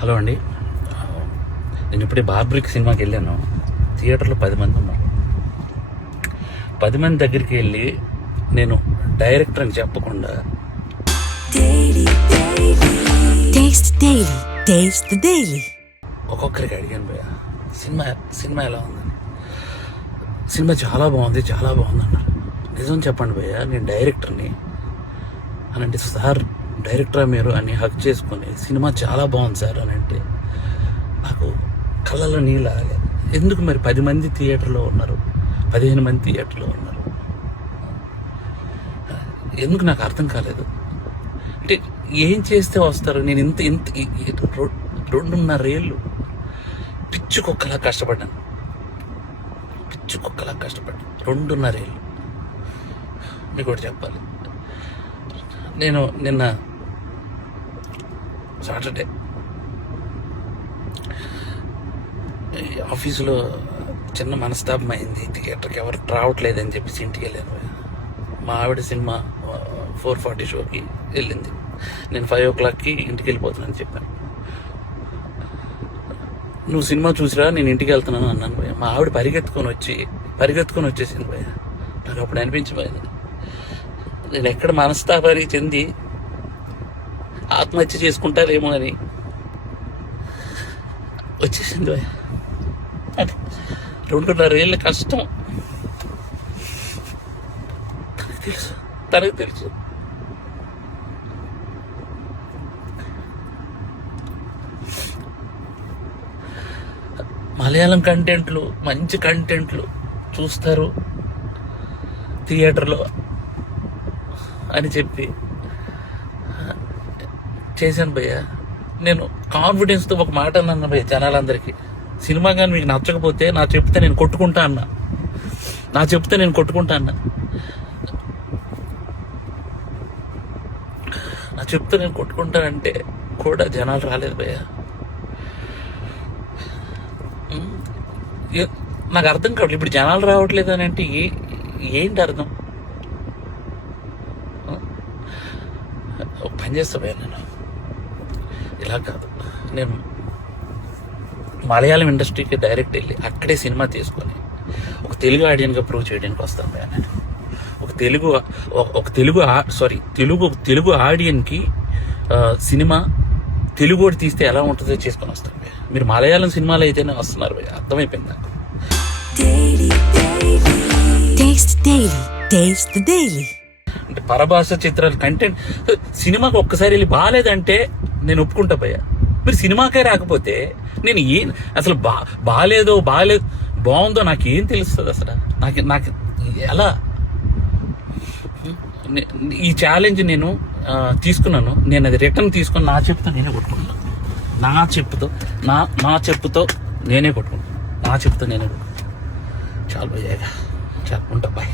Hello అండి, నేను ఇప్పుడే బార్బ్రిక్ సినిమాకి వెళ్ళాను. థియేటర్లో 10 మంది ఉన్నారు. 10 మంది దగ్గరికి వెళ్ళి నేను డైరెక్టర్ అని చెప్పకుండా ఒక్కొక్కరికి అడిగాను భయ్య, సినిమా ఎలా ఉందని. సినిమా చాలా బాగుంది అన్నారు. నిజం చెప్పండి భయ్య, నేను డైరెక్టర్ని అని అంటే, సార్ డైరెక్టరా మీరు అని హక్ చేసుకొని సినిమా చాలా బాగుంది సార్ అని అంటే నాకు కళ్ళలో నీళ్ళు ఆగలేదు. ఎందుకు మరి 10 మంది థియేటర్లో ఉన్నారు, 15 మంది థియేటర్లో ఉన్నారు, ఎందుకు నాకు అర్థం కాలేదు. అంటే ఏం చేస్తే వస్తారు? నేను ఇంత 2.5 ఏళ్ళు పిచ్చుకొక్కలా కష్టపడ్డాను. 2.5 ఏళ్ళు. మీకు ఒకటి చెప్పాలి, నేను నిన్న సాటర్డే ఆఫీసులో చిన్న మనస్తాపం అయింది. థియేటర్కి ఎవరు రావట్లేదని చెప్పేసి ఇంటికి వెళ్ళాను. మా ఆవిడ సినిమా 4:40 షోకి వెళ్ళింది. నేను 5 o'clockకి ఇంటికి వెళ్ళిపోతున్నాను చెప్పాను. నువ్వు సినిమా చూసిరా, నేను ఇంటికి వెళ్తున్నాను అన్నాను భయ్య. మా ఆవిడ పరిగెత్తుకొని వచ్చేసింది భయ్య. నాకు అప్పుడు అనిపించిపోయింది, నేను ఎక్కడ మనస్తాపానికి చెంది ఆత్మహత్య చేసుకుంటారేమో అని వచ్చేసింది భయ్య. అది 2.5 ఏళ్ళ కష్టం తనకు తెలుసు. మలయాళం కంటెంట్లు, మంచి కంటెంట్లు చూస్తారు థియేటర్లో అని చెప్పి చేశాను భయ్య. నేను కాన్ఫిడెన్స్తో ఒక మాట అన్నాను భయ్య జనాలందరికీ, సినిమా కానీ మీకు నచ్చకపోతే నా చెప్తే నేను కొట్టుకుంటా అన్నా. అంటే కూడా జనాలు రాలేదు భయ్య. నాకు అర్థం కావట్లేదు, ఇప్పుడు జనాలు రావట్లేదు అని అంటే ఏంటి అర్థం? ఒక పని చేస్తా భయ్య, నేను ఇలా కాదు, నేను మలయాళం ఇండస్ట్రీకి డైరెక్ట్ వెళ్ళి అక్కడే సినిమా తీసుకొని ఒక తెలుగు ఆడియన్గా ప్రూవ్ చేయడానికి వస్తాను భయ్య. నేను ఒక తెలుగు ఆడియన్కి సినిమా తెలుగు తీస్తే ఎలా ఉంటుందో చేసుకొని వస్తాను భయ్య. మీరు మలయాళం సినిమాలు అయితేనే వస్తున్నారు భయ్య, అర్థమైపోయింది నాకు. అంటే పరభాష చిత్రాలు కంటెంట్ సినిమాకి ఒక్కసారి వెళ్ళి బాగాలేదంటే నేను ఒప్పుకుంటా భయ్య. మీరు సినిమాకే రాకపోతే నేను అసలు బాగాలేదు బాగుందో నాకేం తెలుస్తుంది అసలు? నాకు ఎలా ఈ ఛాలెంజ్ నేను తీసుకున్నాను. నేను అది రిటర్న్ తీసుకొని నా చెప్పుతో నేనే కొట్టుకుంటాను. నా చెప్పుతో నేనే కొట్టుకుంటాను. చాలు భయ్య, చాలు ఉంటా బాయ్.